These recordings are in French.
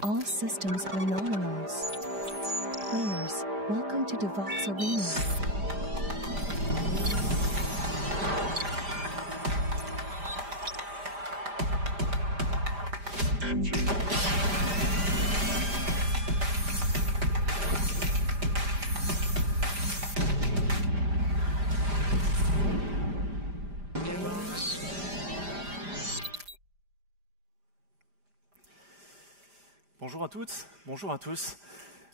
All systems are nominals. Players, welcome to Devox Arena. Bonjour à toutes, bonjour à tous.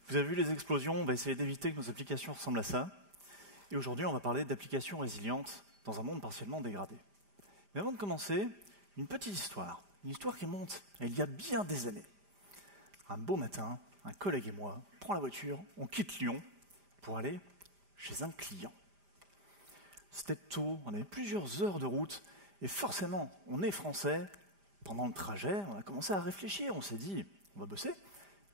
Vous avez vu les explosions, on va essayer d'éviter que nos applications ressemblent à ça. Et aujourd'hui, on va parler d'applications résilientes dans un monde partiellement dégradé. Mais avant de commencer, une petite histoire. Une histoire qui monte à il y a bien des années. Un beau matin, un collègue et moi, on prend la voiture, on quitte Lyon pour aller chez un client. C'était tôt, on avait plusieurs heures de route, et forcément, on est français. Pendant le trajet, on a commencé à réfléchir, on s'est dit, on va bosser,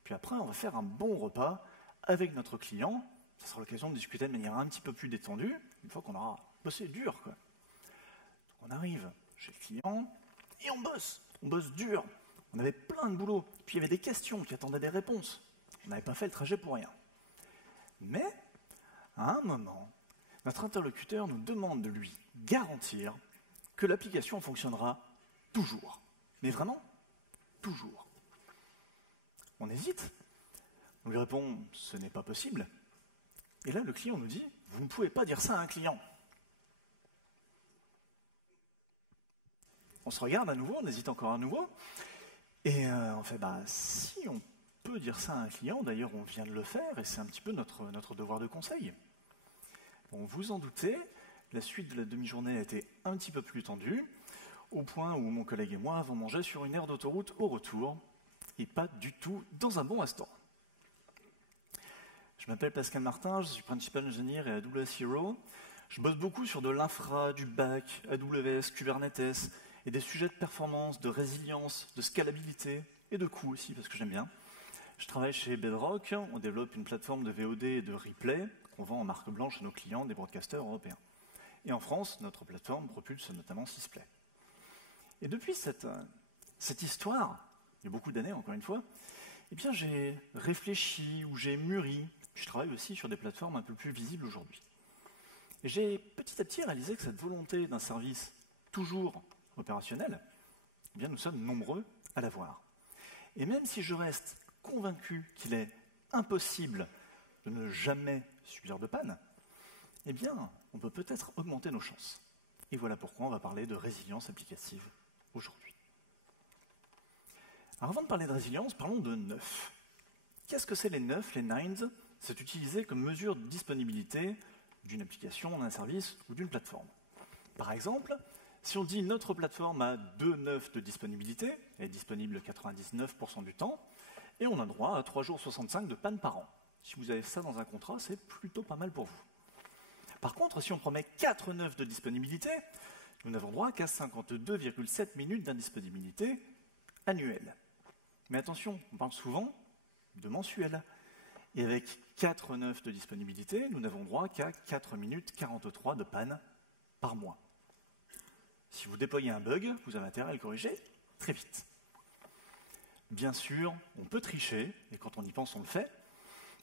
puis après on va faire un bon repas avec notre client. Ça sera l'occasion de discuter de manière un petit peu plus détendue, une fois qu'on aura bossé dur, quoi. Donc on arrive chez le client et on bosse dur. On avait plein de boulot, puis il y avait des questions qui attendaient des réponses. On n'avait pas fait le trajet pour rien. Mais, à un moment, notre interlocuteur nous demande de lui garantir que l'application fonctionnera toujours. Mais vraiment, toujours. On hésite. On lui répond « ce n'est pas possible ». Et là, le client nous dit « vous ne pouvez pas dire ça à un client ». On se regarde à nouveau, on hésite encore à nouveau. Et on fait « si on peut dire ça à un client, d'ailleurs on vient de le faire, et c'est un petit peu notre devoir de conseil ». Bon, vous en doutez, la suite de la demi-journée a été un petit peu plus tendue, au point où mon collègue et moi avons mangé sur une aire d'autoroute au retour, et pas du tout dans un bon restaurant. Je m'appelle Pascal Martin, je suis Principal Engineer et AWS Hero. Je bosse beaucoup sur de l'infra, du back, AWS, Kubernetes, et des sujets de performance, de résilience, de scalabilité, et de coût aussi, parce que j'aime bien. Je travaille chez Bedrock, on développe une plateforme de VOD et de replay qu'on vend en marque blanche à nos clients, des broadcasters européens. Et en France, notre plateforme propulse notamment Sysplay. Et depuis cette histoire, il y a beaucoup d'années encore une fois, eh bien j'ai réfléchi ou j'ai mûri. Je travaille aussi sur des plateformes un peu plus visibles aujourd'hui. Et j'ai petit à petit réalisé que cette volonté d'un service toujours opérationnel, eh bien nous sommes nombreux à l'avoir. Et même si je reste convaincu qu'il est impossible de ne jamais subir de panne, eh bien on peut peut-être augmenter nos chances. Et voilà pourquoi on va parler de résilience applicative aujourd'hui. Alors avant de parler de résilience, parlons de nœuds. Qu'est-ce que c'est les nœuds, les nines? C'est utilisé comme mesure de disponibilité d'une application, d'un service ou d'une plateforme. Par exemple, si on dit notre plateforme a 2 nœuds de disponibilité, elle est disponible 99% du temps, et on a droit à 3 jours 65 de panne par an. Si vous avez ça dans un contrat, c'est plutôt pas mal pour vous. Par contre, si on promet 4 nœuds de disponibilité, nous n'avons droit qu'à 52,7 minutes d'indisponibilité annuelle. Mais attention, on parle souvent de mensuel. Et avec 4 nœuds de disponibilité, nous n'avons droit qu'à 4 minutes 43 de panne par mois. Si vous déployez un bug, vous avez intérêt à le corriger très vite. Bien sûr, on peut tricher, et quand on y pense, on le fait,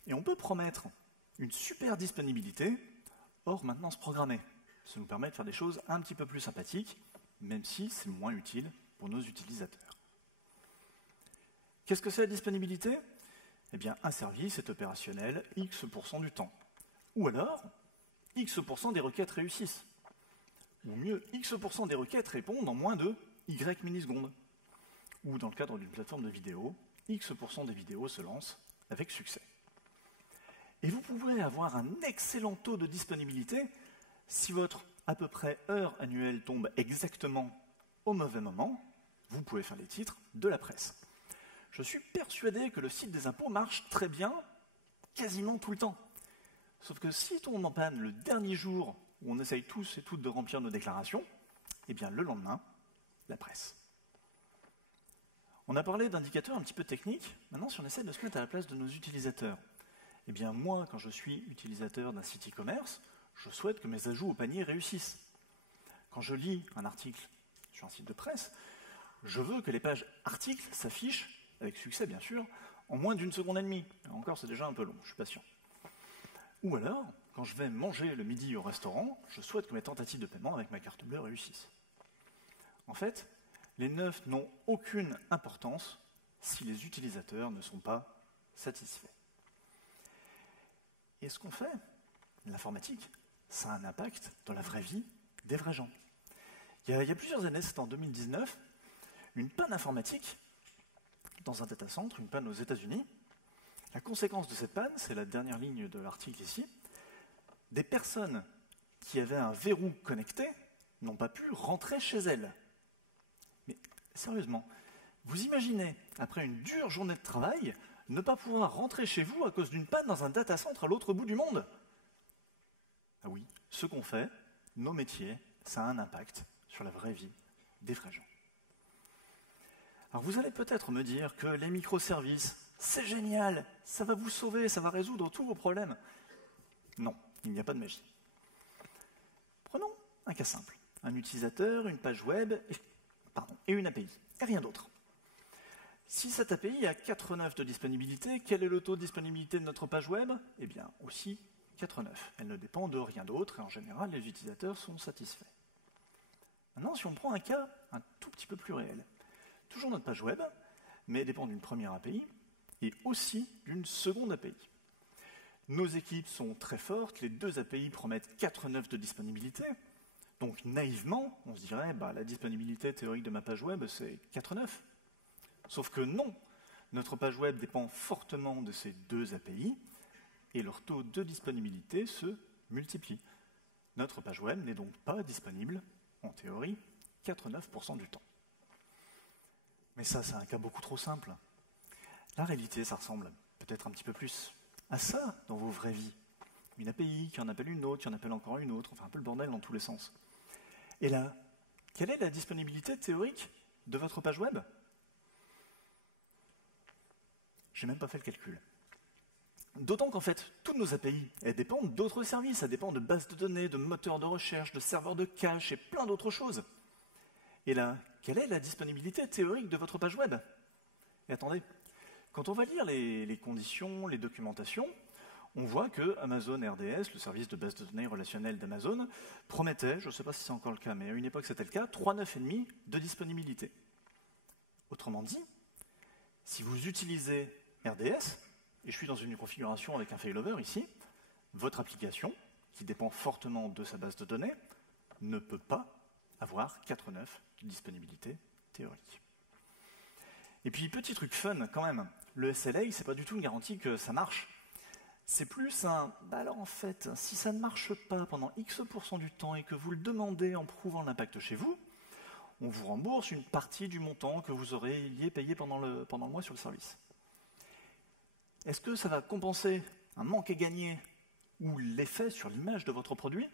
et on peut promettre une super disponibilité hors maintenance programmée. Ça nous permet de faire des choses un petit peu plus sympathiques, même si c'est moins utile pour nos utilisateurs. Qu'est-ce que c'est la disponibilité? Eh bien, un service est opérationnel X% du temps. Ou alors, X% des requêtes réussissent. Ou mieux, X% des requêtes répondent en moins de Y millisecondes. Ou dans le cadre d'une plateforme de vidéo, X% des vidéos se lancent avec succès. Et vous pouvez avoir un excellent taux de disponibilité si votre à peu près heure annuelle tombe exactement au mauvais moment. Vous pouvez faire les titres de la presse. Je suis persuadé que le site des impôts marche très bien, quasiment tout le temps. Sauf que si on en panne le dernier jour où on essaye tous et toutes de remplir nos déclarations, eh bien le lendemain, la presse. On a parlé d'indicateurs un petit peu techniques. Maintenant, si on essaie de se mettre à la place de nos utilisateurs, eh bien moi, quand je suis utilisateur d'un site e-commerce, je souhaite que mes ajouts au panier réussissent. Quand je lis un article sur un site de presse, je veux que les pages articles s'affichent avec succès bien sûr, en moins d'une seconde et demie. Encore, c'est déjà un peu long, je suis patient. Ou alors, quand je vais manger le midi au restaurant, je souhaite que mes tentatives de paiement avec ma carte bleue réussissent. En fait, les 9 n'ont aucune importance si les utilisateurs ne sont pas satisfaits. Et ce qu'on fait, l'informatique, ça a un impact dans la vraie vie des vrais gens. Il y a plusieurs années, c'était en 2019, une panne informatique dans un data center, une panne aux États-Unis. La conséquence de cette panne, c'est la dernière ligne de l'article ici, des personnes qui avaient un verrou connecté n'ont pas pu rentrer chez elles. Mais sérieusement, vous imaginez, après une dure journée de travail, ne pas pouvoir rentrer chez vous à cause d'une panne dans un data center à l'autre bout du monde? Ah oui, ce qu'on fait, nos métiers, ça a un impact sur la vraie vie des vrais gens. Alors vous allez peut-être me dire que les microservices, c'est génial, ça va vous sauver, ça va résoudre tous vos problèmes. Non, il n'y a pas de magie. Prenons un cas simple. Un utilisateur, une page web et une API, et rien d'autre. Si cette API a 4.9 de disponibilité, quel est le taux de disponibilité de notre page web? Eh bien, aussi 4.9. Elle ne dépend de rien d'autre, et en général, les utilisateurs sont satisfaits. Maintenant, si on prend un cas un tout petit peu plus réel, toujours notre page web, mais dépend d'une première API, et aussi d'une seconde API. Nos équipes sont très fortes, les deux API promettent 4.9 de disponibilité, donc naïvement, on se dirait, la disponibilité théorique de ma page web, c'est 4.9. Sauf que non, notre page web dépend fortement de ces deux API, et leur taux de disponibilité se multiplie. Notre page web n'est donc pas disponible, en théorie, 4.9% du temps. Mais ça, c'est un cas beaucoup trop simple. La réalité, ça ressemble peut-être un petit peu plus à ça dans vos vraies vies. Une API qui en appelle une autre, qui en appelle encore une autre, enfin un peu le bordel dans tous les sens. Et là, quelle est la disponibilité théorique de votre page web? J'ai même pas fait le calcul. D'autant qu'en fait, toutes nos API, elles dépendent d'autres services, elles dépendent de bases de données, de moteurs de recherche, de serveurs de cache et plein d'autres choses. Et là, quelle est la disponibilité théorique de votre page web? Et attendez, quand on va lire les conditions, les documentations, on voit que Amazon RDS, le service de base de données relationnelle d'Amazon, promettait, je ne sais pas si c'est encore le cas, mais à une époque c'était le cas, 3.9,5 de disponibilité. Autrement dit, si vous utilisez RDS, et je suis dans une configuration avec un failover ici, votre application, qui dépend fortement de sa base de données, ne peut pas avoir 4.9 de disponibilité théorique. Et puis, petit truc fun quand même, le SLA, c'est pas du tout une garantie que ça marche. C'est plus un, alors en fait, si ça ne marche pas pendant X% du temps et que vous le demandez en prouvant l'impact chez vous, on vous rembourse une partie du montant que vous auriez payé pendant le mois sur le service. Est-ce que ça va compenser un manque à gagner ou l'effet sur l'image de votre produit?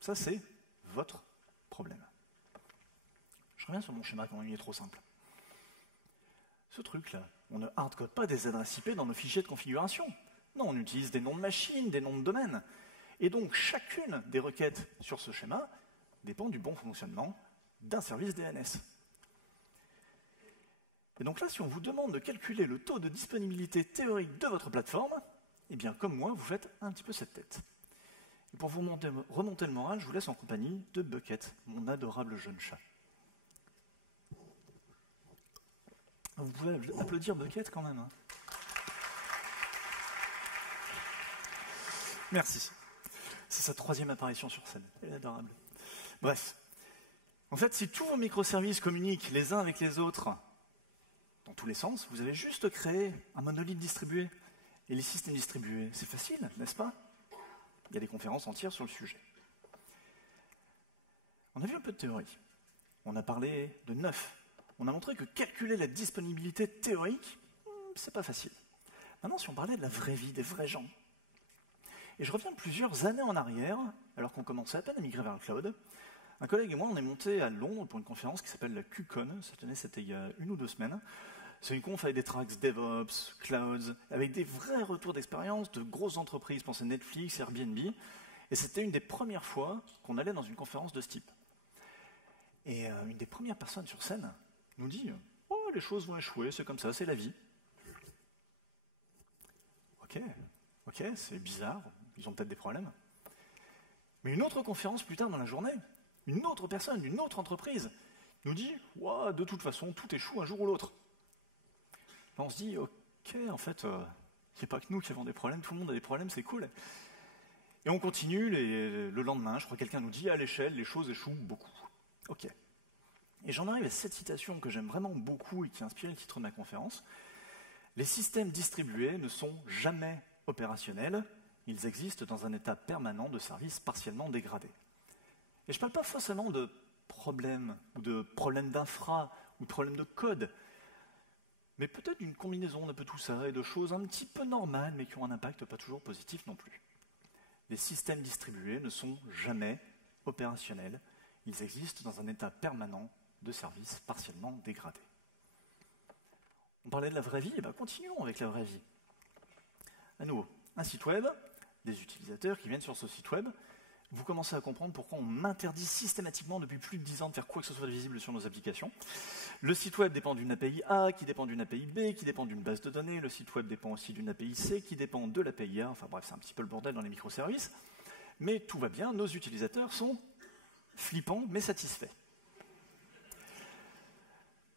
Ça, c'est votre problème. Je reviens sur mon schéma quand il est trop simple. Ce truc-là, on ne hardcode pas des adresses IP dans nos fichiers de configuration. Non, on utilise des noms de machines, des noms de domaines. Et donc, chacune des requêtes sur ce schéma dépend du bon fonctionnement d'un service DNS. Et donc là, si on vous demande de calculer le taux de disponibilité théorique de votre plateforme, eh bien, comme moi, vous faites un petit peu cette tête. Et pour vous remonter le moral, je vous laisse en compagnie de Bucket, mon adorable jeune chat. Vous pouvez applaudir Bucket quand même. Hein. Merci. C'est sa 3e apparition sur scène. Elle est adorable. Bref. En fait, si tous vos microservices communiquent les uns avec les autres dans tous les sens, vous avez juste créé un monolithe distribué. Et les systèmes distribués, c'est facile, n'est-ce pas? Il y a des conférences entières sur le sujet. On a vu un peu de théorie. On a parlé de 9. On a montré que calculer la disponibilité théorique, c'est pas facile. Maintenant, si on parlait de la vraie vie, des vrais gens. Et je reviens plusieurs années en arrière, alors qu'on commençait à peine à migrer vers le cloud. Un collègue et moi, on est monté à Londres pour une conférence qui s'appelle la QCon. Cette année, c'était il y a 1 ou 2 semaines. C'est une conf avec des tracks DevOps, Clouds, avec des vrais retours d'expérience de grosses entreprises, pensez Netflix, Airbnb. Et c'était une des premières fois qu'on allait dans une conférence de ce type. Et une des premières personnes sur scène nous dit Oh, les choses vont échouer, c'est comme ça, c'est la vie. Ok, c'est bizarre, ils ont peut-être des problèmes. Mais une autre conférence plus tard dans la journée, une autre personne, d'une autre entreprise, nous dit « Ouah, de toute façon, tout échoue un jour ou l'autre. » On se dit « Ok, en fait, il n'y a pas que nous qui avons des problèmes, tout le monde a des problèmes, c'est cool. » Et on continue, le lendemain, je crois que quelqu'un nous dit « À l'échelle, les choses échouent beaucoup. » Ok. Et j'en arrive à cette citation que j'aime vraiment beaucoup et qui inspire le titre de ma conférence. « Les systèmes distribués ne sont jamais opérationnels, ils existent dans un état permanent de service partiellement dégradé. » Et je ne parle pas forcément de problèmes, ou de problèmes d'infra, ou de problèmes de code, mais peut-être d'une combinaison d'un peu tout ça, et de choses un petit peu normales, mais qui ont un impact pas toujours positif non plus. Les systèmes distribués ne sont jamais opérationnels, ils existent dans un état permanent de service partiellement dégradé. On parlait de la vraie vie, et bien continuons avec la vraie vie. À nouveau, un site web, des utilisateurs qui viennent sur ce site web, vous commencez à comprendre pourquoi on m'interdit systématiquement depuis plus de 10 ans de faire quoi que ce soit de visible sur nos applications. Le site web dépend d'une API A, qui dépend d'une API B, qui dépend d'une base de données. Le site web dépend aussi d'une API C, qui dépend de l'API A. Enfin bref, c'est un petit peu le bordel dans les microservices. Mais tout va bien, nos utilisateurs sont flippants mais satisfaits.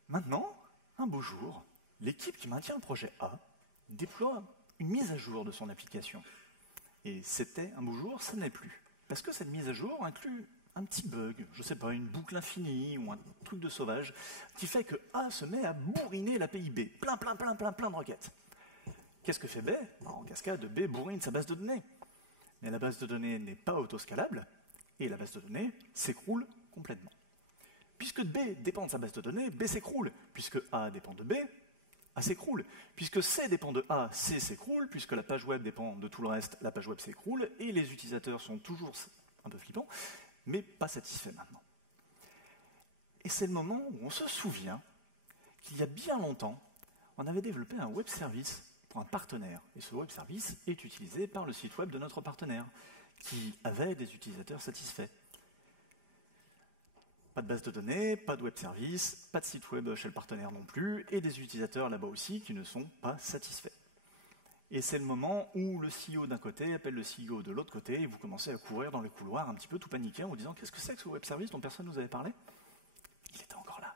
Maintenant, un beau jour, l'équipe qui maintient le projet A déploie une mise à jour de son application. Et c'était un beau jour, ça n'est plus. Parce que cette mise à jour inclut un petit bug, je ne sais pas, une boucle infinie ou un truc de sauvage, qui fait que A se met à bourriner l'API B. Plein de requêtes. Qu'est-ce que fait B? En cascade, B bourrine sa base de données. Mais la base de données n'est pas autoscalable, et la base de données s'écroule complètement. Puisque B dépend de sa base de données, B s'écroule. Puisque A dépend de B, A s'écroule. Puisque C dépend de A, C s'écroule. Puisque la page web dépend de tout le reste, la page web s'écroule. Et les utilisateurs sont toujours un peu flippants, mais pas satisfaits maintenant. Et c'est le moment où on se souvient qu'il y a bien longtemps, on avait développé un web service pour un partenaire. Et ce web service est utilisé par le site web de notre partenaire, qui avait des utilisateurs satisfaits. Pas de base de données, pas de web service, pas de site web chez le partenaire non plus, et des utilisateurs là-bas aussi qui ne sont pas satisfaits. Et c'est le moment où le CEO d'un côté appelle le CEO de l'autre côté, et vous commencez à courir dans les couloirs un petit peu tout paniqué en vous disant « Qu'est-ce que c'est que ce web service dont personne ne nous avait parlé ?» Il était encore là.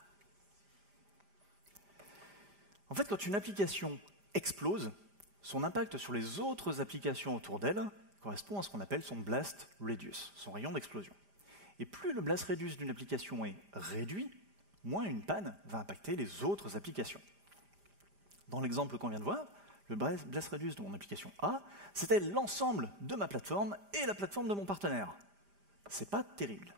En fait, quand une application explose, son impact sur les autres applications autour d'elle correspond à ce qu'on appelle son blast radius, son rayon d'explosion. Et plus le blast radius d'une application est réduit, moins une panne va impacter les autres applications. Dans l'exemple qu'on vient de voir, le blast radius de mon application A, c'était l'ensemble de ma plateforme et la plateforme de mon partenaire. C'est pas terrible.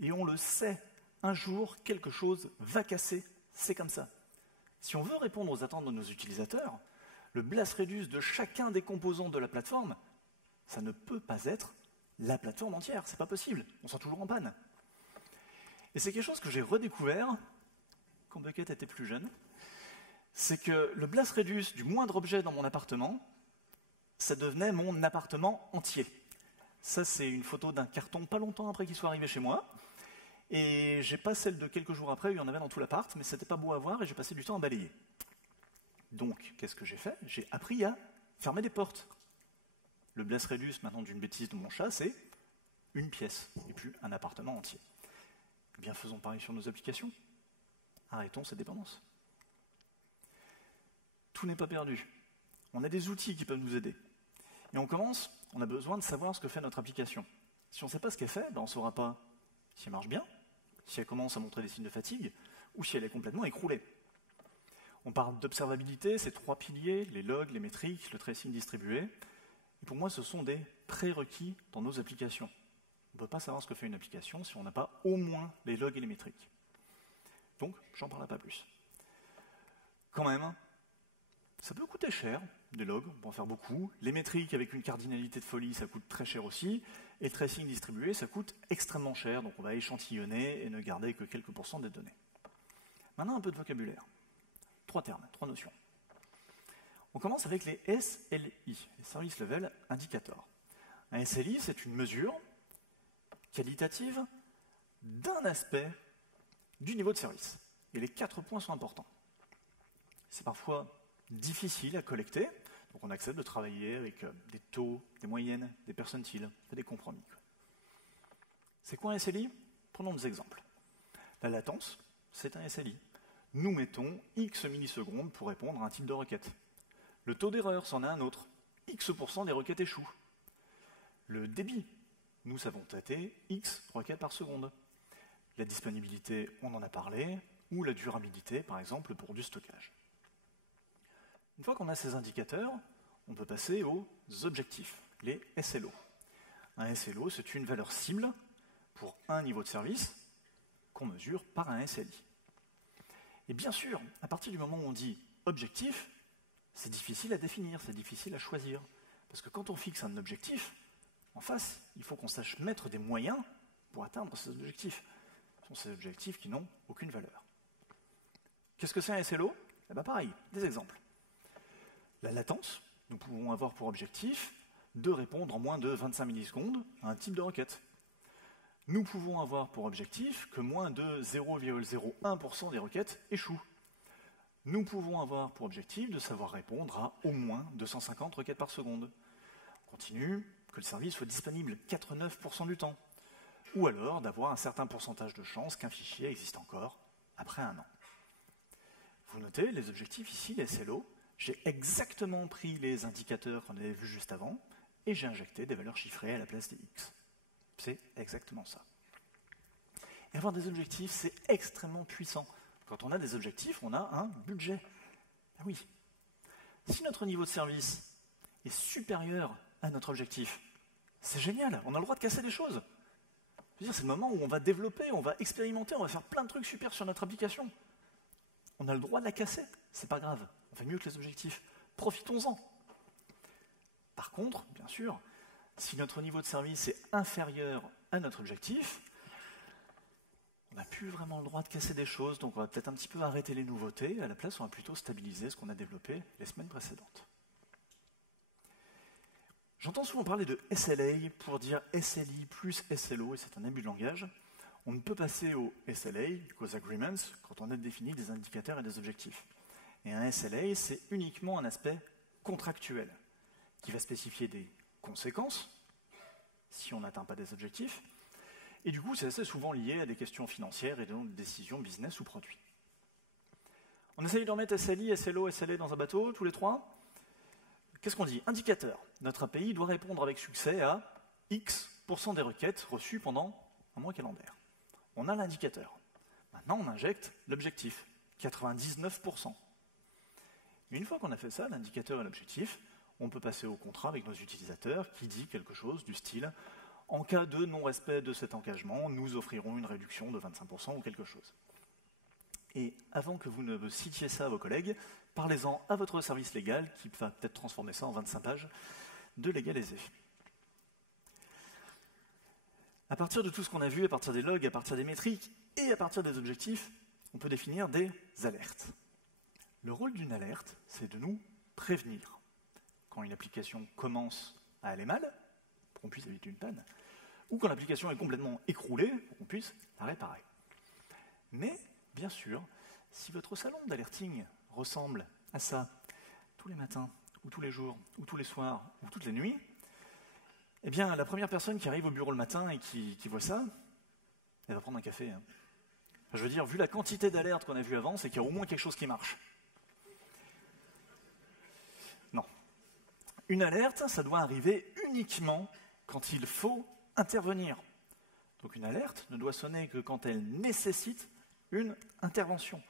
Et on le sait, un jour, quelque chose va casser, c'est comme ça. Si on veut répondre aux attentes de nos utilisateurs, le blast radius de chacun des composants de la plateforme, ça ne peut pas être la plateforme entière, c'est pas possible, on sera toujours en panne. Et c'est quelque chose que j'ai redécouvert quand Bucket était plus jeune, c'est que le blast radius du moindre objet dans mon appartement, ça devenait mon appartement entier. Ça, c'est une photo d'un carton pas longtemps après qu'il soit arrivé chez moi, et j'ai pas celle de quelques jours après où il y en avait dans tout l'appart, mais c'était pas beau à voir et j'ai passé du temps à balayer. Donc, qu'est-ce que j'ai fait? J'ai appris à fermer des portes. Le blast radius maintenant d'une bêtise de mon chat, c'est une pièce, et plus un appartement entier. Eh bien, faisons pareil sur nos applications. Arrêtons cette dépendance. Tout n'est pas perdu. On a des outils qui peuvent nous aider. Et on a besoin de savoir ce que fait notre application. Si on ne sait pas ce qu'elle fait, on ne saura pas si elle marche bien, si elle commence à montrer des signes de fatigue, ou si elle est complètement écroulée. On parle d'observabilité, ces trois piliers, les logs, les métriques, le tracing distribué. Et pour moi, ce sont des prérequis dans nos applications. On ne peut pas savoir ce que fait une application si on n'a pas au moins les logs et les métriques. Donc, j'en parlerai pas plus. Quand même, ça peut coûter cher, des logs, on peut en faire beaucoup. Les métriques avec une cardinalité de folie, ça coûte très cher aussi. Et le tracing distribué, ça coûte extrêmement cher, donc on va échantillonner et ne garder que quelques pourcents des données. Maintenant, un peu de vocabulaire. 3 termes, 3 notions. On commence avec les SLI, les Service Level Indicators. Un SLI, c'est une mesure qualitative d'un aspect du niveau de service. et les 4 points sont importants. C'est parfois difficile à collecter, donc on accepte de travailler avec des taux, des moyennes, des percentiles, des compromis. C'est quoi un SLI? Prenons des exemples. La latence, c'est un SLI. Nous mettons X millisecondes pour répondre à un type de requête. Le taux d'erreur, c'en est un autre. X% des requêtes échouent. Le débit, nous savons traiter X requêtes par seconde. La disponibilité, on en a parlé, ou la durabilité, par exemple, pour du stockage. Une fois qu'on a ces indicateurs, on peut passer aux objectifs, les SLO. Un SLO, c'est une valeur cible pour un niveau de service qu'on mesure par un SLI. Et bien sûr, à partir du moment où on dit objectif, c'est difficile à définir, c'est difficile à choisir. Parce que quand on fixe un objectif, en face, il faut qu'on sache mettre des moyens pour atteindre ces objectifs. Ce sont ces objectifs qui n'ont aucune valeur. Qu'est-ce que c'est un SLO? Eh bien pareil, des exemples. La latence, nous pouvons avoir pour objectif de répondre en moins de 25 millisecondes à un type de requête. Nous pouvons avoir pour objectif que moins de 0,01% des requêtes échouent. Nous pouvons avoir pour objectif de savoir répondre à au moins 250 requêtes par seconde. On continue, que le service soit disponible 89% du temps. Ou alors d'avoir un certain pourcentage de chances qu'un fichier existe encore après un an. Vous notez, les objectifs ici, les SLO, j'ai exactement pris les indicateurs qu'on avait vus juste avant et j'ai injecté des valeurs chiffrées à la place des X. C'est exactement ça. Et avoir des objectifs, c'est extrêmement puissant. Quand on a des objectifs, on a un budget. Ah oui. Si notre niveau de service est supérieur à notre objectif, c'est génial, on a le droit de casser des choses. Je veux dire, c'est le moment où on va développer, on va expérimenter, on va faire plein de trucs super sur notre application. On a le droit de la casser, c'est pas grave. On fait mieux que les objectifs. Profitons-en. Par contre, bien sûr, si notre niveau de service est inférieur à notre objectif, on n'a plus vraiment le droit de casser des choses, donc on va peut-être un petit peu arrêter les nouveautés. À la place, on va plutôt stabiliser ce qu'on a développé les semaines précédentes. J'entends souvent parler de SLA pour dire SLI plus SLO, et c'est un abus de langage. On ne peut passer au SLA, aux agreements, quand on a défini des indicateurs et des objectifs. Et un SLA, c'est uniquement un aspect contractuel, qui va spécifier des conséquences, si on n'atteint pas des objectifs, et du coup, c'est assez souvent lié à des questions financières et donc des décisions business ou produits. On essaye de remettre SLI, SLO, SLA dans un bateau, tous les trois. Qu'est-ce qu'on dit? Indicateur. Notre API doit répondre avec succès à X% des requêtes reçues pendant un mois calendaire. On a l'indicateur. Maintenant, on injecte l'objectif, 99%. Mais une fois qu'on a fait ça, l'indicateur et l'objectif, on peut passer au contrat avec nos utilisateurs qui dit quelque chose du style « En cas de non-respect de cet engagement, nous offrirons une réduction de 25% ou quelque chose. » Et avant que vous ne citiez ça à vos collègues, parlez-en à votre service légal qui va peut-être transformer ça en 25 pages de légalisé. À partir de tout ce qu'on a vu, à partir des logs, à partir des métriques et à partir des objectifs, on peut définir des alertes. Le rôle d'une alerte, c'est de nous prévenir. Quand une application commence à aller mal, pour qu'on puisse éviter une panne, ou quand l'application est complètement écroulée, pour qu'on puisse la réparer. Mais, bien sûr, si votre salon d'alerting ressemble à ça, tous les matins, ou tous les jours, ou tous les soirs, ou toutes les nuits, eh bien, la première personne qui arrive au bureau le matin et qui voit ça, elle va prendre un café. Hein. Enfin, je veux dire, vu la quantité d'alertes qu'on a vues avant, c'est qu'il y a au moins quelque chose qui marche. Non. Une alerte, ça doit arriver uniquement quand il faut intervenir. Donc une alerte ne doit sonner que quand elle nécessite une intervention.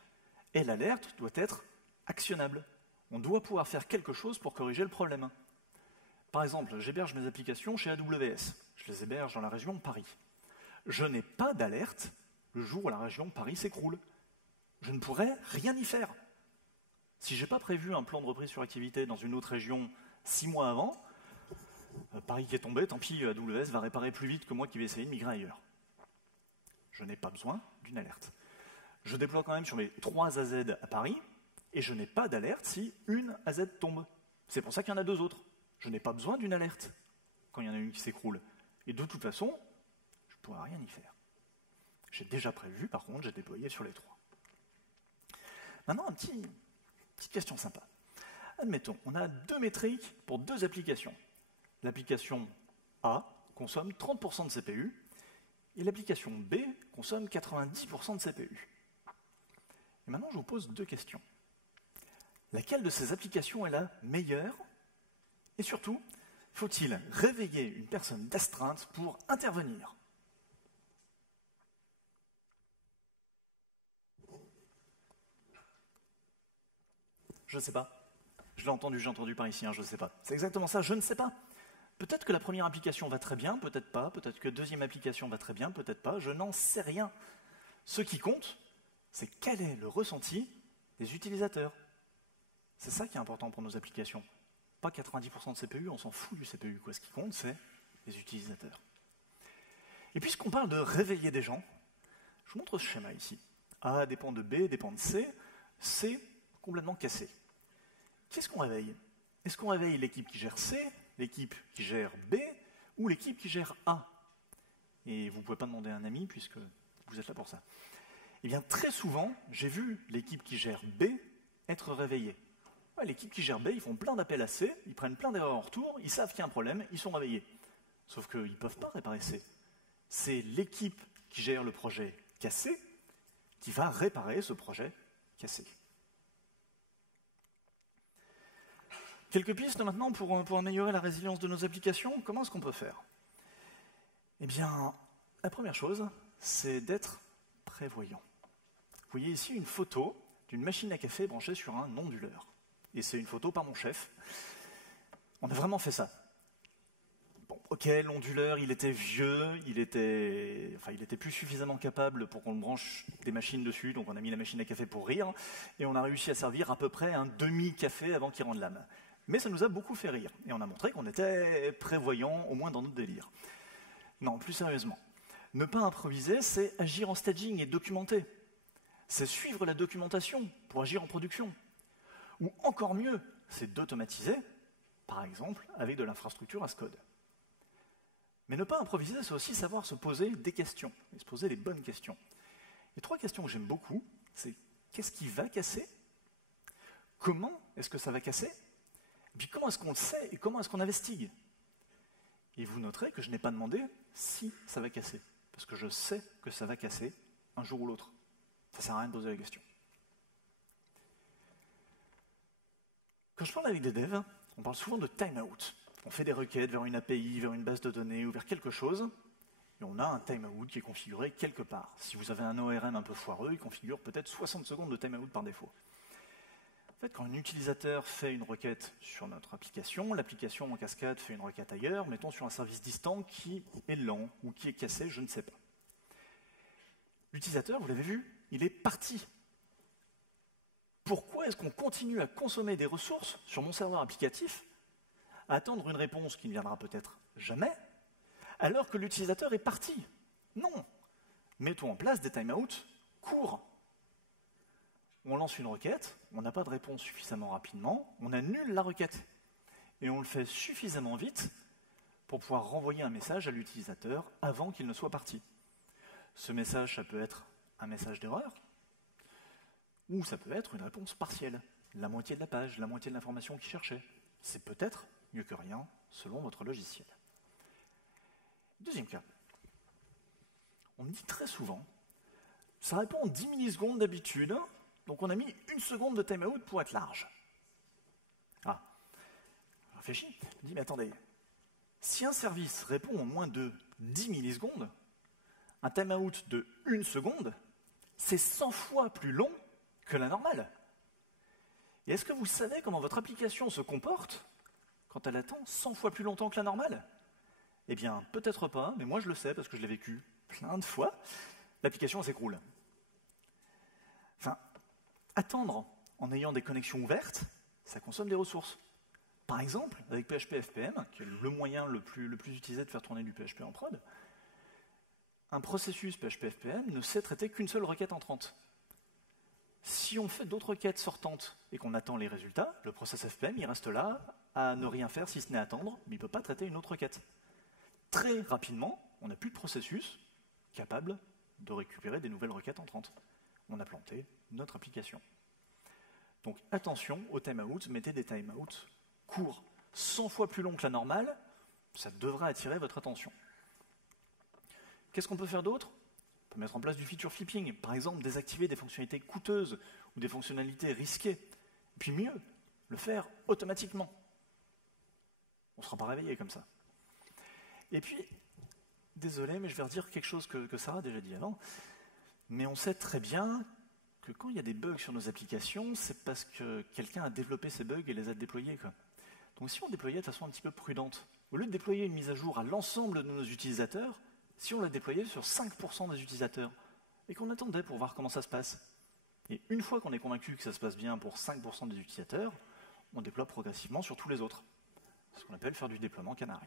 Et l'alerte doit être actionnable. On doit pouvoir faire quelque chose pour corriger le problème. Par exemple, j'héberge mes applications chez AWS. Je les héberge dans la région Paris. Je n'ai pas d'alerte le jour où la région Paris s'écroule. Je ne pourrais rien y faire. Si je n'ai pas prévu un plan de reprise sur activité dans une autre région 6 mois avant, Paris qui est tombé, tant pis, AWS va réparer plus vite que moi qui vais essayer de migrer ailleurs. Je n'ai pas besoin d'une alerte. Je déploie quand même sur mes 3 AZ à Paris, et je n'ai pas d'alerte si une AZ tombe. C'est pour ça qu'il y en a 2 autres. Je n'ai pas besoin d'une alerte quand il y en a une qui s'écroule. Et de toute façon, je ne pourrai rien y faire. J'ai déjà prévu, par contre, j'ai déployé sur les 3. Maintenant, petite question sympa. Admettons, on a deux métriques pour deux applications. L'application A consomme 30% de CPU et l'application B consomme 90% de CPU. Et maintenant, je vous pose deux questions. Laquelle de ces applications est la meilleure? Et surtout, faut-il réveiller une personne d'astreinte pour intervenir? Je ne sais pas. Je l'ai entendu, j'ai entendu par ici, je ne sais pas. C'est exactement ça, je ne sais pas. Peut-être que la première application va très bien, peut-être pas. Peut-être que la deuxième application va très bien, peut-être pas. Je n'en sais rien. Ce qui compte, c'est quel est le ressenti des utilisateurs. C'est ça qui est important pour nos applications. Pas 90% de CPU, on s'en fout du CPU. Ce qui compte, c'est les utilisateurs. Et puisqu'on parle de réveiller des gens, je vous montre ce schéma ici. A dépend de B, dépend de C. C complètement cassé. Qu'est-ce qu'on réveille? Est-ce qu'on réveille l'équipe qui gère C, l'équipe qui gère B ou l'équipe qui gère A? Et vous ne pouvez pas demander à un ami puisque vous êtes là pour ça. Eh bien, très souvent, j'ai vu l'équipe qui gère B être réveillée. Ouais, l'équipe qui gère B, ils font plein d'appels à C, ils prennent plein d'erreurs en retour, ils savent qu'il y a un problème, ils sont réveillés. Sauf qu'ils ne peuvent pas réparer C. C'est l'équipe qui gère le projet cassé qui va réparer ce projet cassé. Quelques pistes maintenant pour améliorer la résilience de nos applications. Comment est-ce qu'on peut faire? Eh bien, la première chose, c'est d'être prévoyant. Vous voyez ici une photo d'une machine à café branchée sur un onduleur. Et c'est une photo par mon chef. On a vraiment fait ça. Bon, ok, l'onduleur, il était vieux, il était plus suffisamment capable pour qu'on le branche des machines dessus, donc on a mis la machine à café pour rire, et on a réussi à servir à peu près un demi-café avant qu'il rende l'âme. Mais ça nous a beaucoup fait rire, et on a montré qu'on était prévoyant, au moins dans notre délire. Non, plus sérieusement, ne pas improviser, c'est agir en staging et documenter. C'est suivre la documentation pour agir en production. Ou encore mieux, c'est d'automatiser, par exemple, avec de l'infrastructure as code. Mais ne pas improviser, c'est aussi savoir se poser des questions, et se poser les bonnes questions. Et 3 questions que j'aime beaucoup, c'est qu'est-ce qui va casser? Comment est-ce que ça va casser? Et puis comment est-ce qu'on le sait et comment est-ce qu'on investigue? Et vous noterez que je n'ai pas demandé si ça va casser, parce que je sais que ça va casser un jour ou l'autre. Ça ne sert à rien de poser la question. Quand je parle avec des devs, on parle souvent de timeout. On fait des requêtes vers une API, vers une base de données ou vers quelque chose, et on a un timeout qui est configuré quelque part. Si vous avez un ORM un peu foireux, il configure peut-être 60 secondes de timeout par défaut. En fait, quand un utilisateur fait une requête sur notre application, l'application en cascade fait une requête ailleurs, mettons sur un service distant qui est lent ou qui est cassé, je ne sais pas. L'utilisateur, vous l'avez vu, il est parti. Pourquoi est-ce qu'on continue à consommer des ressources sur mon serveur applicatif, à attendre une réponse qui ne viendra peut-être jamais, alors que l'utilisateur est parti? Non. Mettons en place des timeouts courts. On lance une requête, on n'a pas de réponse suffisamment rapidement, on annule la requête. Et on le fait suffisamment vite pour pouvoir renvoyer un message à l'utilisateur avant qu'il ne soit parti. Ce message, ça peut être un message d'erreur, ou ça peut être une réponse partielle, la moitié de la page, la moitié de l'information qu'il cherchait. C'est peut-être mieux que rien, selon votre logiciel. Deuxième cas. On me dit très souvent, ça répond en 10 millisecondes d'habitude, donc on a mis 1 seconde de timeout pour être large. Ah, je réfléchis, je me dis, mais attendez, si un service répond en moins de 10 millisecondes, un timeout de 1 seconde, c'est 100 fois plus long que la normale. Et est-ce que vous savez comment votre application se comporte quand elle attend 100 fois plus longtemps que la normale? Eh bien, peut-être pas, mais moi je le sais parce que je l'ai vécu plein de fois. L'application s'écroule. Enfin, attendre en ayant des connexions ouvertes, ça consomme des ressources. Par exemple, avec PHP FPM, qui est le moyen le plus utilisé de faire tourner du PHP en prod, un processus PHP FPM ne sait traiter qu'une seule requête entrante. Si on fait d'autres requêtes sortantes et qu'on attend les résultats, le process FPM, il reste là à ne rien faire si ce n'est attendre, mais il ne peut pas traiter une autre requête. Très rapidement, on n'a plus de processus capable de récupérer des nouvelles requêtes entrantes. On a planté notre application. Donc attention aux timeouts, mettez des timeouts courts, 100 fois plus longs que la normale, ça devrait attirer votre attention. Qu'est-ce qu'on peut faire d'autre? On peut mettre en place du feature flipping, par exemple désactiver des fonctionnalités coûteuses ou des fonctionnalités risquées. Et puis mieux, le faire automatiquement. On ne sera pas réveillé comme ça. Et puis, désolé, mais je vais redire quelque chose que Sarah a déjà dit avant, mais on sait très bien que quand il y a des bugs sur nos applications, c'est parce que quelqu'un a développé ces bugs et les a déployés, quoi. Donc si on déployait de façon un petit peu prudente, au lieu de déployer une mise à jour à l'ensemble de nos utilisateurs, si on la déployait sur 5% des utilisateurs, et qu'on attendait pour voir comment ça se passe. Et une fois qu'on est convaincu que ça se passe bien pour 5% des utilisateurs, on déploie progressivement sur tous les autres. C'est ce qu'on appelle faire du déploiement canari.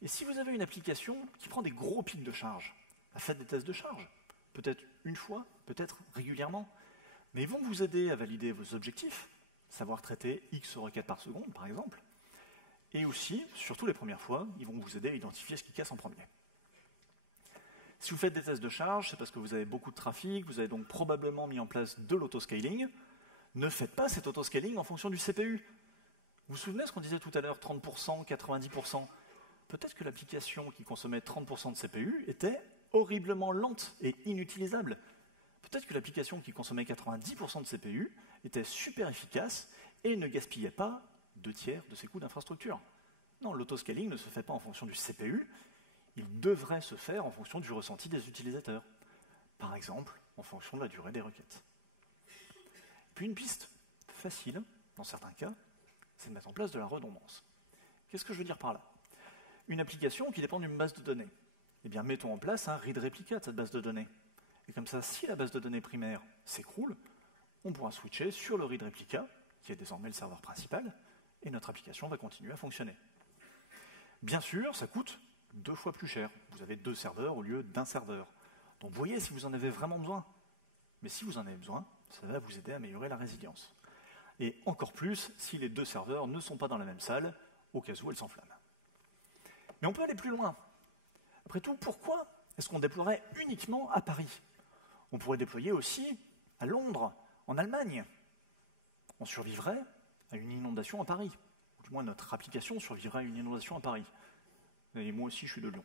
Et si vous avez une application qui prend des gros pics de charge, faites des tests de charge. Peut-être une fois, peut-être régulièrement. Mais ils vont vous aider à valider vos objectifs, savoir traiter X requêtes par seconde, par exemple. Et aussi, surtout les premières fois, ils vont vous aider à identifier ce qui casse en premier. Si vous faites des tests de charge, c'est parce que vous avez beaucoup de trafic, vous avez donc probablement mis en place de l'autoscaling. Ne faites pas cet autoscaling en fonction du CPU. Vous vous souvenez ce qu'on disait tout à l'heure, 30%, 90%? Peut-être que l'application qui consommait 30% de CPU était horriblement lente et inutilisable. Peut-être que l'application qui consommait 90% de CPU était super efficace et ne gaspillait pas 2/3 de ses coûts d'infrastructure. Non, l'autoscaling ne se fait pas en fonction du CPU, il devrait se faire en fonction du ressenti des utilisateurs. Par exemple, en fonction de la durée des requêtes. Puis une piste facile, dans certains cas, c'est de mettre en place de la redondance. Qu'est-ce que je veux dire par là? Une application qui dépend d'une base de données. Eh bien, mettons en place un read replica de cette base de données. Et comme ça, si la base de données primaire s'écroule, on pourra switcher sur le read replica, qui est désormais le serveur principal, et notre application va continuer à fonctionner. Bien sûr, ça coûte 2 fois plus cher. Vous avez 2 serveurs au lieu d'1 serveur. Donc voyez si vous en avez vraiment besoin. Mais si vous en avez besoin, ça va vous aider à améliorer la résilience. Et encore plus si les 2 serveurs ne sont pas dans la même salle, au cas où elles s'enflamment. Mais on peut aller plus loin. Après tout, pourquoi est-ce qu'on déploierait uniquement à Paris? On pourrait déployer aussi à Londres, en Allemagne. On survivrait à une inondation à Paris. Ou du moins, notre application survivrait à une inondation à Paris. Et moi aussi, je suis de Lyon.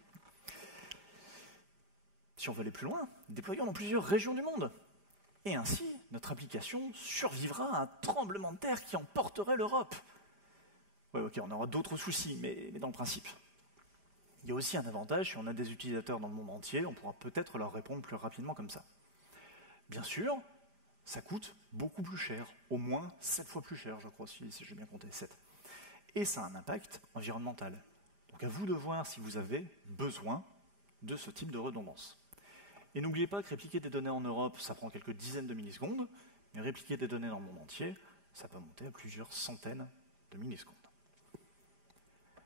Si on veut aller plus loin, déployons dans plusieurs régions du monde. Et ainsi, notre application survivra à un tremblement de terre qui emporterait l'Europe. Ouais, ok, on aura d'autres soucis, mais dans le principe. Il y a aussi un avantage, si on a des utilisateurs dans le monde entier, on pourra peut-être leur répondre plus rapidement comme ça. Bien sûr, ça coûte beaucoup plus cher, au moins 7 fois plus cher, je crois, si j'ai bien compté, 7. Et ça a un impact environnemental. Donc à vous de voir si vous avez besoin de ce type de redondance. Et n'oubliez pas que répliquer des données en Europe, ça prend quelques dizaines de millisecondes, mais répliquer des données dans le monde entier, ça peut monter à plusieurs centaines de millisecondes.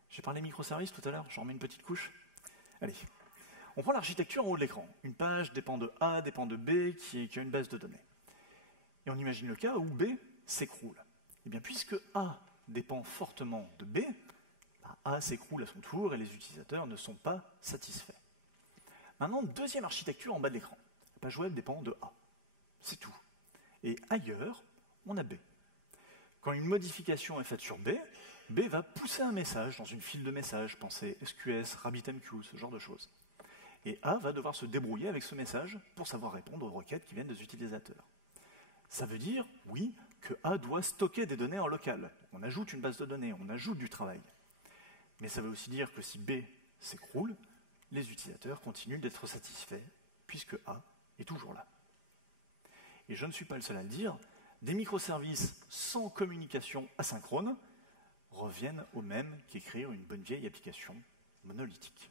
J'ai parlé microservices tout à l'heure, j'en remets une petite couche. Allez, on prend l'architecture en haut de l'écran. Une page dépend de A, dépend de B, qui a une base de données. Et on imagine le cas où B s'écroule. Et bien, puisque A dépend fortement de B, A s'écroule à son tour et les utilisateurs ne sont pas satisfaits. Maintenant, deuxième architecture en bas de l'écran. La page web dépend de A. C'est tout. Et ailleurs, on a B. Quand une modification est faite sur B, B va pousser un message dans une file de messages, pensez SQS, RabbitMQ, ce genre de choses. Et A va devoir se débrouiller avec ce message pour savoir répondre aux requêtes qui viennent des utilisateurs. Ça veut dire, oui, que A doit stocker des données en local. On ajoute une base de données, on ajoute du travail. Mais ça veut aussi dire que si B s'écroule, les utilisateurs continuent d'être satisfaits, puisque A est toujours là. Et je ne suis pas le seul à le dire, des microservices sans communication asynchrone reviennent au même qu'écrire une bonne vieille application monolithique.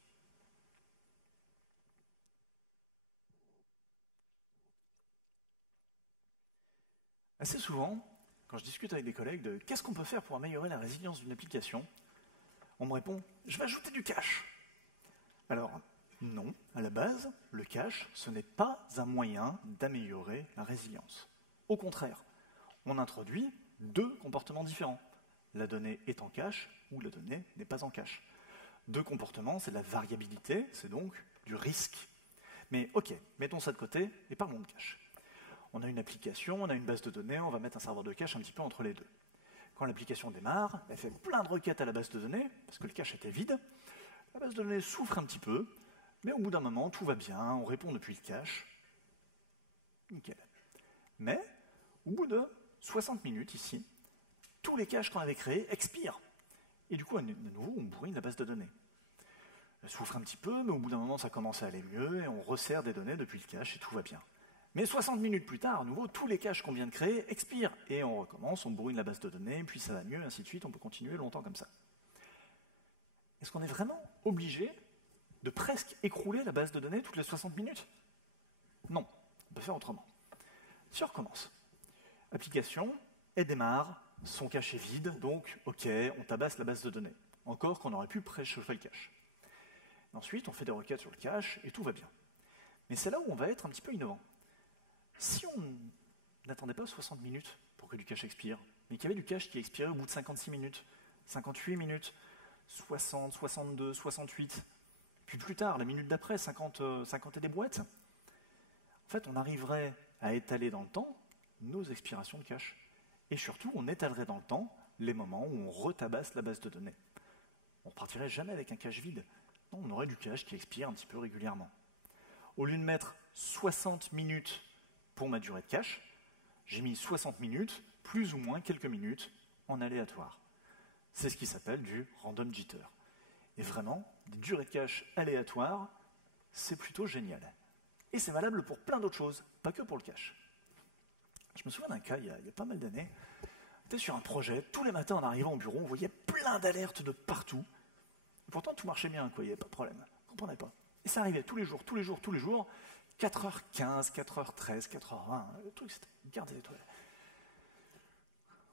Assez souvent, quand je discute avec des collègues de qu'est-ce qu'on peut faire pour améliorer la résilience d'une application, on me répond « je vais ajouter du cache ». Alors, non, à la base, le cache, ce n'est pas un moyen d'améliorer la résilience. Au contraire, on introduit 2 comportements différents. La donnée est en cache ou la donnée n'est pas en cache. 2 comportements, c'est de la variabilité, c'est donc du risque. Mais ok, mettons ça de côté et parlons de cache. On a une application, on a une base de données, on va mettre un serveur de cache un petit peu entre les deux. Quand l'application démarre, elle fait plein de requêtes à la base de données, parce que le cache était vide. La base de données souffre un petit peu, mais au bout d'un moment, tout va bien, on répond depuis le cache. Nickel. Mais, au bout de 60 minutes, ici, tous les caches qu'on avait créés expirent. Et du coup, à nouveau, on bourrine la base de données. Elle souffre un petit peu, mais au bout d'un moment, ça commence à aller mieux, et on resserre des données depuis le cache, et tout va bien. Mais 60 minutes plus tard, à nouveau, tous les caches qu'on vient de créer expirent. Et on recommence, on bourrine la base de données, puis ça va mieux, et ainsi de suite, on peut continuer longtemps comme ça. Est-ce qu'on est vraiment obligé de presque écrouler la base de données toutes les 60 minutes? Non, on peut faire autrement. Si on recommence, application, elle démarre, son cache est vide, donc ok, on tabasse la base de données. Encore qu'on aurait pu préchauffer le cache. Ensuite, on fait des requêtes sur le cache, et tout va bien. Mais c'est là où on va être un petit peu innovant. Si on n'attendait pas 60 minutes pour que du cache expire, mais qu'il y avait du cache qui expirait au bout de 56 minutes, 58 minutes, 60, 62, 68, puis plus tard, la minute d'après, 50 et des brouettes, en fait, on arriverait à étaler dans le temps nos expirations de cache. Et surtout, on étalerait dans le temps les moments où on retabasse la base de données. On ne partirait jamais avec un cache vide. Non, on aurait du cache qui expire un petit peu régulièrement. Au lieu de mettre 60 minutes pour ma durée de cache, j'ai mis 60 minutes, plus ou moins quelques minutes, en aléatoire. C'est ce qui s'appelle du random jitter. Et vraiment, des durées de cache aléatoires, c'est plutôt génial. Et c'est valable pour plein d'autres choses, pas que pour le cache. Je me souviens d'un cas, il y a pas mal d'années, on était sur un projet, tous les matins en arrivant au bureau, on voyait plein d'alertes de partout. Et pourtant, tout marchait bien, quoi, il n'y avait pas de problème. On ne comprenait pas. Et ça arrivait tous les jours, 4h15, 4h13, 4h20, le truc c'était garde des étoiles.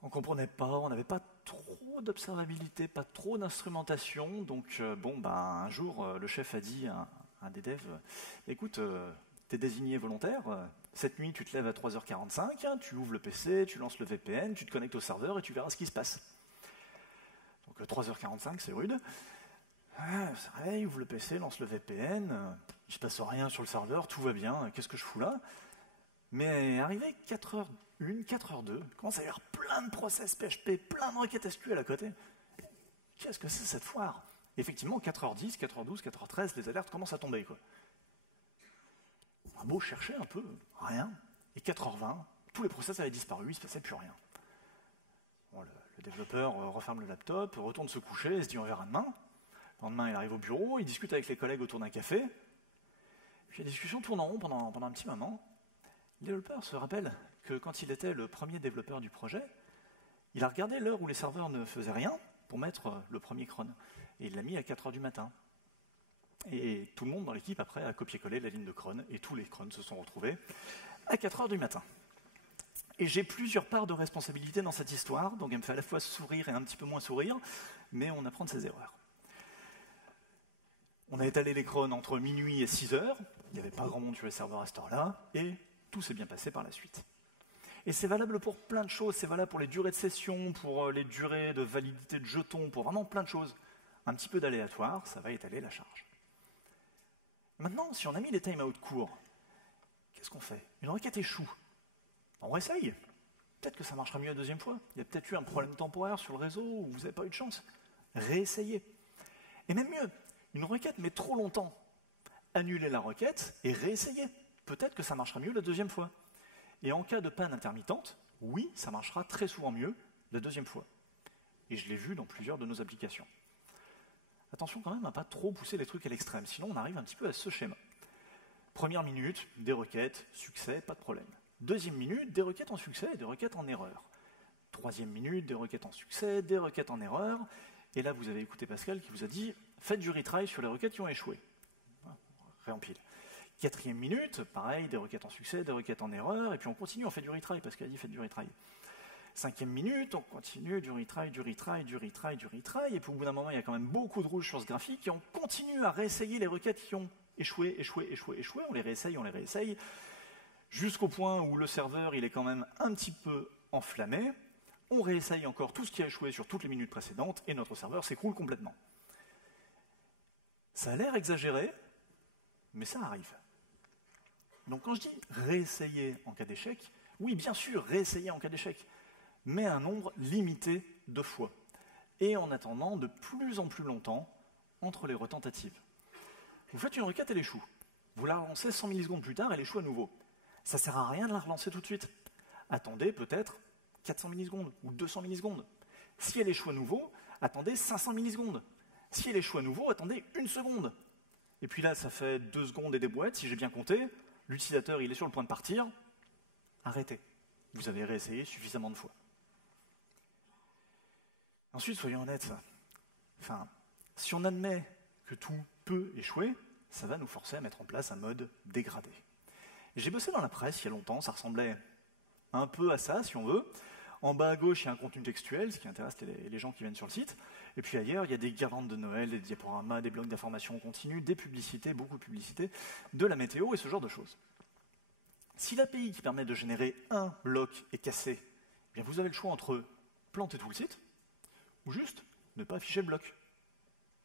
On ne comprenait pas, on n'avait pas trop d'observabilité, pas trop d'instrumentation, donc un jour le chef a dit à un des devs, écoute, t'es désigné volontaire, cette nuit tu te lèves à 3h45, tu ouvres le PC, tu lances le VPN, tu te connectes au serveur et tu verras ce qui se passe. Donc 3h45 c'est rude. Ça réveille, ouvre le PC, lance le VPN, il ne se passe rien sur le serveur, tout va bien, qu'est-ce que je fous là? Mais arrivé 4h01, 4h02, commence à y avoir plein de process PHP, plein de requêtes SQL à côté. Qu'est-ce que c'est cette foire? Effectivement, 4h10, 4h12, 4h13, les alertes commencent à tomber, quoi. On a beau chercher un peu, rien. Et 4h20, tous les process avaient disparu, il ne se passait plus rien. Bon, le développeur referme le laptop, retourne se coucher, et se dit on verra demain. Le lendemain, il arrive au bureau, il discute avec les collègues autour d'un café. Puis la discussion tourne en rond pendant un petit moment. Le développeur se rappelle que quand il était le premier développeur du projet, il a regardé l'heure où les serveurs ne faisaient rien pour mettre le premier cron. Et il l'a mis à 4h du matin. Et tout le monde dans l'équipe, après, a copié-collé la ligne de cron, et tous les crons se sont retrouvés à 4h du matin. Et j'ai plusieurs parts de responsabilité dans cette histoire, donc elle me fait à la fois sourire et un petit peu moins sourire, mais on apprend de ses erreurs. On a étalé les crons entre minuit et 6h, il n'y avait pas grand monde sur les serveurs à cette heure-là, et tout s'est bien passé par la suite. Et c'est valable pour plein de choses, c'est valable pour les durées de session, pour les durées de validité de jetons, pour vraiment plein de choses. Un petit peu d'aléatoire, ça va étaler la charge. Maintenant, si on a mis les timeouts courts, qu'est-ce qu'on fait? Une requête échoue. On réessaye. Peut-être que ça marchera mieux la deuxième fois. Il y a peut-être eu un problème temporaire sur le réseau où vous n'avez pas eu de chance. Réessayez. Et même mieux, une requête met trop longtemps. Annulez la requête et réessayez. Peut-être que ça marchera mieux la deuxième fois. Et en cas de panne intermittente, oui, ça marchera très souvent mieux la deuxième fois. Et je l'ai vu dans plusieurs de nos applications. Attention quand même à ne pas trop pousser les trucs à l'extrême, sinon on arrive un petit peu à ce schéma. Première minute, des requêtes, succès, pas de problème. Deuxième minute, des requêtes en succès et des requêtes en erreur. Troisième minute, des requêtes en succès, des requêtes en erreur. Et là, vous avez écouté Pascal qui vous a dit « Faites du retry sur les requêtes qui ont échoué ». Réempile. Quatrième minute, pareil, des requêtes en succès, des requêtes en erreur, et puis on continue, on fait du retry, Pascal a dit « Faites du retry ». Cinquième minute, on continue, du retry, du retry, du retry, du retry, et puis au bout d'un moment, il y a quand même beaucoup de rouge sur ce graphique, et on continue à réessayer les requêtes qui ont échoué, on les réessaye, jusqu'au point où le serveur, il est quand même un petit peu enflammé, on réessaye encore tout ce qui a échoué sur toutes les minutes précédentes, et notre serveur s'écroule complètement. Ça a l'air exagéré, mais ça arrive. Donc quand je dis réessayer en cas d'échec, oui, bien sûr, réessayer en cas d'échec, mais un nombre limité de fois, et en attendant de plus en plus longtemps entre les retentatives. Vous faites une requête, elle échoue. Vous la relancez 100 millisecondes plus tard, elle échoue à nouveau. Ça ne sert à rien de la relancer tout de suite. Attendez peut-être 400 millisecondes ou 200 millisecondes. Si elle échoue à nouveau, attendez 500 millisecondes. Si elle échoue à nouveau, attendez 1 seconde. Et puis là, ça fait 2 secondes et des boîtes, si j'ai bien compté. L'utilisateur, il est sur le point de partir. Arrêtez. Vous avez réessayé suffisamment de fois. Ensuite, soyons honnêtes. Enfin, si on admet que tout peut échouer, ça va nous forcer à mettre en place un mode dégradé. J'ai bossé dans la presse il y a longtemps, ça ressemblait un peu à ça, si on veut. En bas à gauche, il y a un contenu textuel, ce qui intéresse les gens qui viennent sur le site. Et puis ailleurs, il y a des guirlandes de Noël, des diaporamas, des blocs d'informations continues, des publicités, beaucoup de publicités, de la météo et ce genre de choses. Si l'API qui permet de générer un bloc est cassée, eh bien vous avez le choix entre planter tout le site ou juste ne pas afficher le bloc.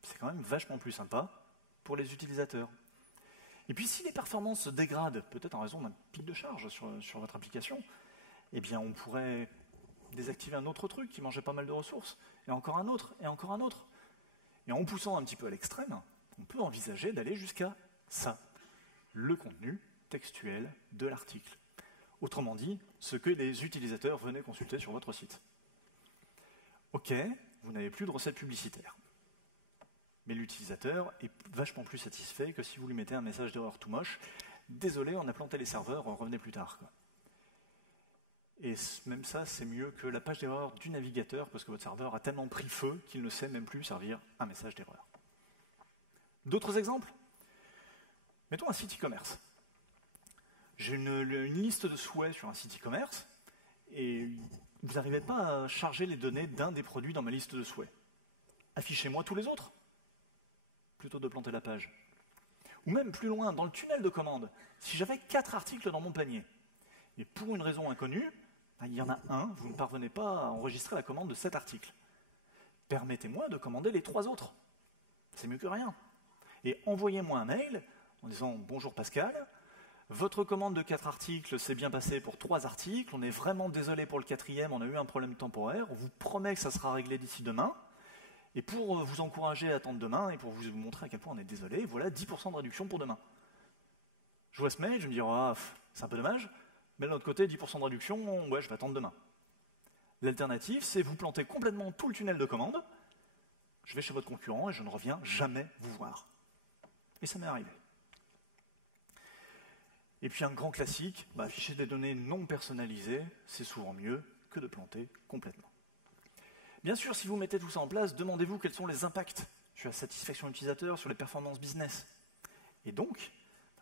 C'est quand même vachement plus sympa pour les utilisateurs. Et puis si les performances se dégradent, peut-être en raison d'un pic de charge sur votre application, eh bien on pourrait désactiver un autre truc qui mangeait pas mal de ressources, et encore un autre, et encore un autre. Et en poussant un petit peu à l'extrême, on peut envisager d'aller jusqu'à ça, le contenu textuel de l'article. Autrement dit, ce que les utilisateurs venaient consulter sur votre site. Ok, vous n'avez plus de recettes publicitaires. Mais l'utilisateur est vachement plus satisfait que si vous lui mettez un message d'erreur tout moche. Désolé, on a planté les serveurs, revenez plus tard. Quoi. Et même ça, c'est mieux que la page d'erreur du navigateur, parce que votre serveur a tellement pris feu qu'il ne sait même plus servir un message d'erreur. D'autres exemples? Mettons un site e-commerce. J'ai une liste de souhaits sur un site e-commerce, et vous n'arrivez pas à charger les données d'un des produits dans ma liste de souhaits. Affichez-moi tous les autres, plutôt de planter la page. Ou même plus loin, dans le tunnel de commande, si j'avais 4 articles dans mon panier, et pour une raison inconnue, il y en a un, vous ne parvenez pas à enregistrer la commande de cet article. Permettez-moi de commander les 3 autres. C'est mieux que rien. Et envoyez-moi un mail en disant « Bonjour Pascal, votre commande de 4 articles s'est bien passée pour 3 articles, on est vraiment désolé pour le 4e, on a eu un problème temporaire, on vous promet que ça sera réglé d'ici demain, et pour vous encourager à attendre demain, et pour vous montrer à quel point on est désolé, voilà 10% de réduction pour demain. » Je vois ce mail, je me dis « c'est un peu dommage », mais de l'autre côté, 10% de réduction, ouais, je vais attendre demain. L'alternative, c'est vous planter complètement tout le tunnel de commande, je vais chez votre concurrent et je ne reviens jamais vous voir. Et ça m'est arrivé. Et puis un grand classique, afficher des données non personnalisées, c'est souvent mieux que de planter complètement. Bien sûr, si vous mettez tout ça en place, demandez-vous quels sont les impacts sur la satisfaction utilisateur, sur les performances business. Et donc,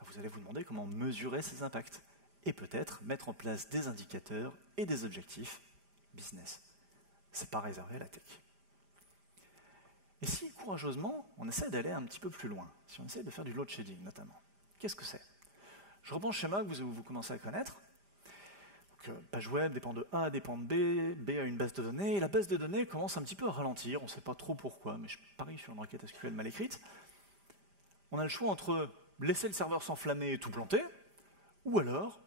vous allez vous demander comment mesurer ces impacts. Et peut-être mettre en place des indicateurs et des objectifs business. Ce n'est pas réservé à la tech. Et si, courageusement, on essaie d'aller un petit peu plus loin, si on essaie de faire du load shading notamment, qu'est-ce que c'est? Je reprends le schéma que vous commencez à connaître. Donc, page web dépend de A, dépend de B, B a une base de données, et la base de données commence un petit peu à ralentir, on ne sait pas trop pourquoi, mais je parie sur une requête SQL mal écrite. On a le choix entre laisser le serveur s'enflammer et tout planter, ou alors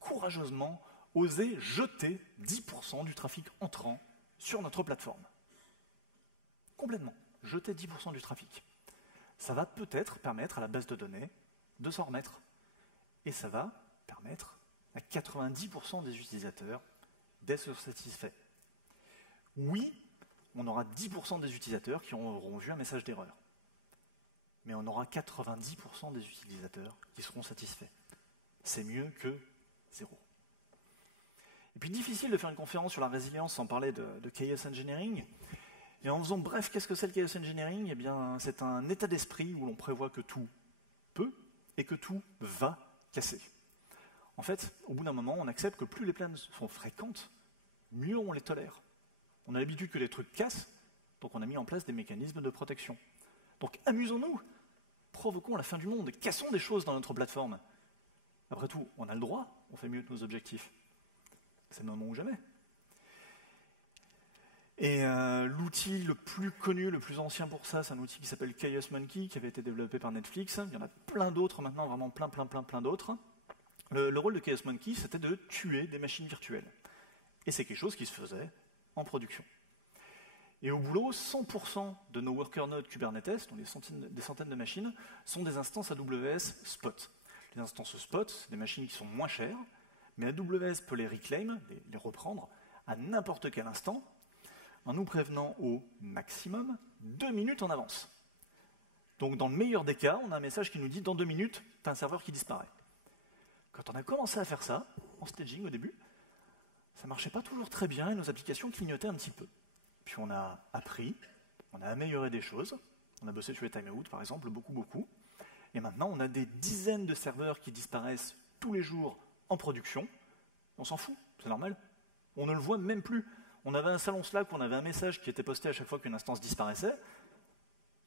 courageusement oser jeter 10% du trafic entrant sur notre plateforme. Complètement, jeter 10% du trafic. Ça va peut-être permettre à la base de données de s'en remettre. Et ça va permettre à 90% des utilisateurs d'être satisfaits. Oui, on aura 10% des utilisateurs qui auront vu un message d'erreur. Mais on aura 90% des utilisateurs qui seront satisfaits. C'est mieux que 0. Et puis difficile de faire une conférence sur la résilience sans parler de chaos engineering. Et en faisant bref, qu'est-ce que c'est le chaos engineering? Eh bien, c'est un état d'esprit où l'on prévoit que tout peut et que tout va casser. En fait, au bout d'un moment, on accepte que plus les plaines sont fréquentes, mieux on les tolère. On a l'habitude que les trucs cassent, donc on a mis en place des mécanismes de protection. Donc amusons-nous, provoquons la fin du monde, cassons des choses dans notre plateforme. Après tout, on a le droit, on fait mieux que nos objectifs. C'est le moment ou jamais. Et l'outil le plus connu, le plus ancien pour ça, c'est un outil qui s'appelle Chaos Monkey, qui avait été développé par Netflix. Il y en a plein d'autres maintenant, vraiment plein d'autres. Le rôle de Chaos Monkey, c'était de tuer des machines virtuelles. Et c'est quelque chose qui se faisait en production. Et au boulot, 100% de nos worker nodes Kubernetes, donc des centaines de machines, sont des instances AWS Spot. Les instances Spot, c'est des machines qui sont moins chères, mais AWS peut les reclaim, les reprendre, à n'importe quel instant, en nous prévenant au maximum 2 minutes en avance. Donc dans le meilleur des cas, on a un message qui nous dit « dans 2 minutes, tu as un serveur qui disparaît ». Quand on a commencé à faire ça, en staging au début, ça ne marchait pas toujours très bien et nos applications clignotaient un petit peu. Puis on a appris, on a amélioré des choses, on a bossé sur les timeouts par exemple, beaucoup. Et maintenant on a des dizaines de serveurs qui disparaissent tous les jours en production. On s'en fout, c'est normal. On ne le voit même plus. On avait un salon Slack où on avait un message qui était posté à chaque fois qu'une instance disparaissait.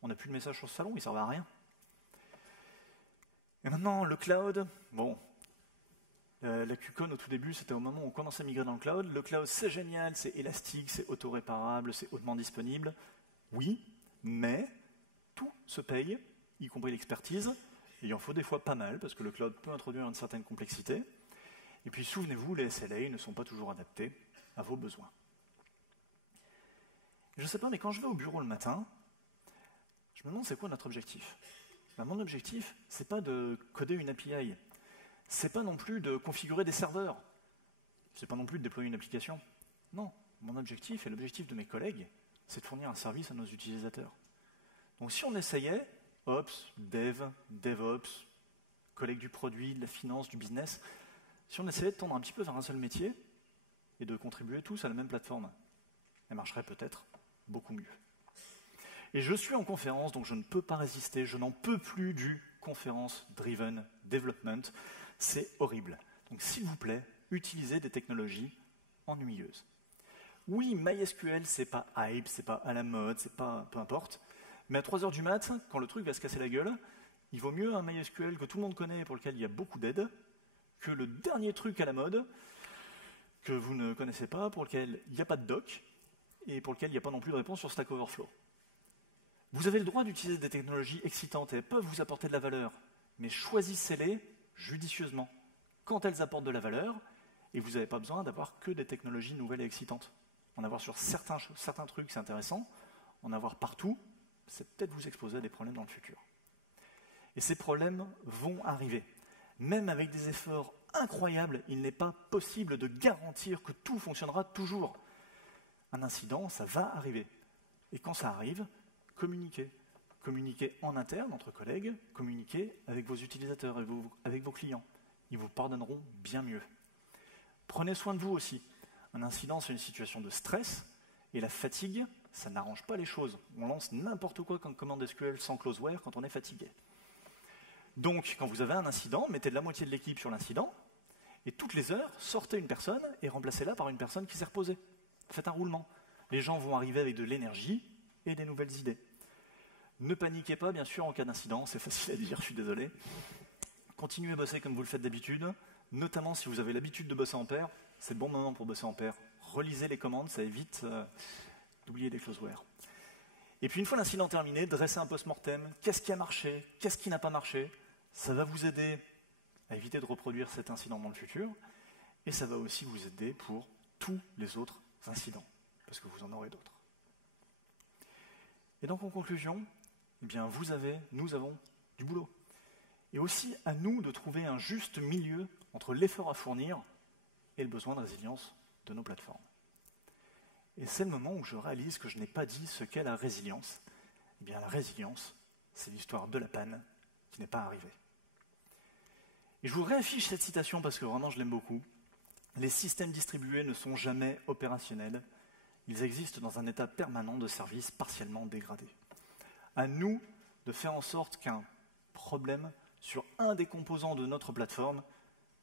On n'a plus de message sur ce salon, il ne servait à rien. Et maintenant, le cloud, bon, la QCon au tout début, c'était au moment où on commençait à migrer dans le cloud. Le cloud, c'est génial, c'est élastique, c'est auto-réparable, c'est hautement disponible. Oui, mais tout se paye, y compris l'expertise. Il en faut des fois pas mal, parce que le cloud peut introduire une certaine complexité. Et puis souvenez-vous, les SLA ne sont pas toujours adaptés à vos besoins. Je ne sais pas, mais quand je vais au bureau le matin, je me demande c'est quoi notre objectif. Ben, mon objectif, c'est pas de coder une API. C'est pas non plus de configurer des serveurs. C'est pas non plus de déployer une application. Non, mon objectif et l'objectif de mes collègues, c'est de fournir un service à nos utilisateurs. Donc si on essayait, Ops, Dev, DevOps, collègues du produit, de la finance, du business, si on essayait de tendre un petit peu vers un seul métier et de contribuer tous à la même plateforme, elle marcherait peut-être beaucoup mieux. Et je suis en conférence, donc je ne peux pas résister, je n'en peux plus du Conference Driven Development. C'est horrible. Donc s'il vous plaît, utilisez des technologies ennuyeuses. Oui, MySQL, c'est pas hype, c'est pas à la mode, c'est pas peu importe. Mais à 3h du mat, quand le truc va se casser la gueule, il vaut mieux un MySQL que tout le monde connaît et pour lequel il y a beaucoup d'aide, que le dernier truc à la mode, que vous ne connaissez pas, pour lequel il n'y a pas de doc, et pour lequel il n'y a pas non plus de réponse sur Stack Overflow. Vous avez le droit d'utiliser des technologies excitantes et elles peuvent vous apporter de la valeur, mais choisissez-les judicieusement, quand elles apportent de la valeur, et vous n'avez pas besoin d'avoir que des technologies nouvelles et excitantes. En avoir sur certains trucs, c'est intéressant, en avoir partout, c'est peut-être vous exposer à des problèmes dans le futur. Et ces problèmes vont arriver. Même avec des efforts incroyables, il n'est pas possible de garantir que tout fonctionnera toujours. Un incident, ça va arriver. Et quand ça arrive, communiquez. Communiquez en interne, entre collègues, communiquez avec vos utilisateurs, avec vos clients. Ils vous pardonneront bien mieux. Prenez soin de vous aussi. Un incident, c'est une situation de stress, et la fatigue, ça n'arrange pas les choses. On lance n'importe quoi comme commande SQL sans closeware quand on est fatigué. Donc, quand vous avez un incident, mettez de la moitié de l'équipe sur l'incident, et toutes les heures, sortez une personne et remplacez-la par une personne qui s'est reposée. Faites un roulement. Les gens vont arriver avec de l'énergie et des nouvelles idées. Ne paniquez pas, bien sûr, en cas d'incident, c'est facile à dire, je suis désolé. Continuez à bosser comme vous le faites d'habitude, notamment si vous avez l'habitude de bosser en pair, c'est le bon moment pour bosser en pair. Relisez les commandes, ça évite d'oublier des closeware. Et puis une fois l'incident terminé, dressez un post-mortem. Qu'est-ce qui a marché? Qu'est-ce qui n'a pas marché? Ça va vous aider à éviter de reproduire cet incident dans le futur, et ça va aussi vous aider pour tous les autres incidents, parce que vous en aurez d'autres. Et donc en conclusion, eh bien nous avons du boulot. Et aussi à nous de trouver un juste milieu entre l'effort à fournir et le besoin de résilience de nos plateformes. Et c'est le moment où je réalise que je n'ai pas dit ce qu'est la résilience. Eh bien la résilience, c'est l'histoire de la panne qui n'est pas arrivée. Et je vous réaffiche cette citation parce que vraiment je l'aime beaucoup. Les systèmes distribués ne sont jamais opérationnels. Ils existent dans un état permanent de service partiellement dégradé. À nous de faire en sorte qu'un problème sur un des composants de notre plateforme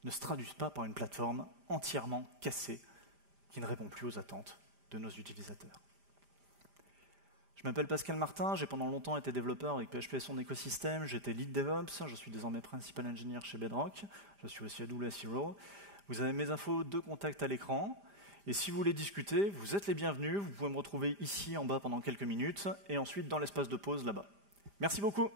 ne se traduise pas par une plateforme entièrement cassée qui ne répond plus aux attentes de nos utilisateurs. Je m'appelle Pascal Martin, j'ai pendant longtemps été développeur avec PHP et son écosystème, j'étais lead DevOps, je suis désormais principal engineer chez Bedrock, je suis aussi AWS Hero. Vous avez mes infos de contact à l'écran, et si vous voulez discuter, vous êtes les bienvenus, vous pouvez me retrouver ici en bas pendant quelques minutes, et ensuite dans l'espace de pause là-bas. Merci beaucoup.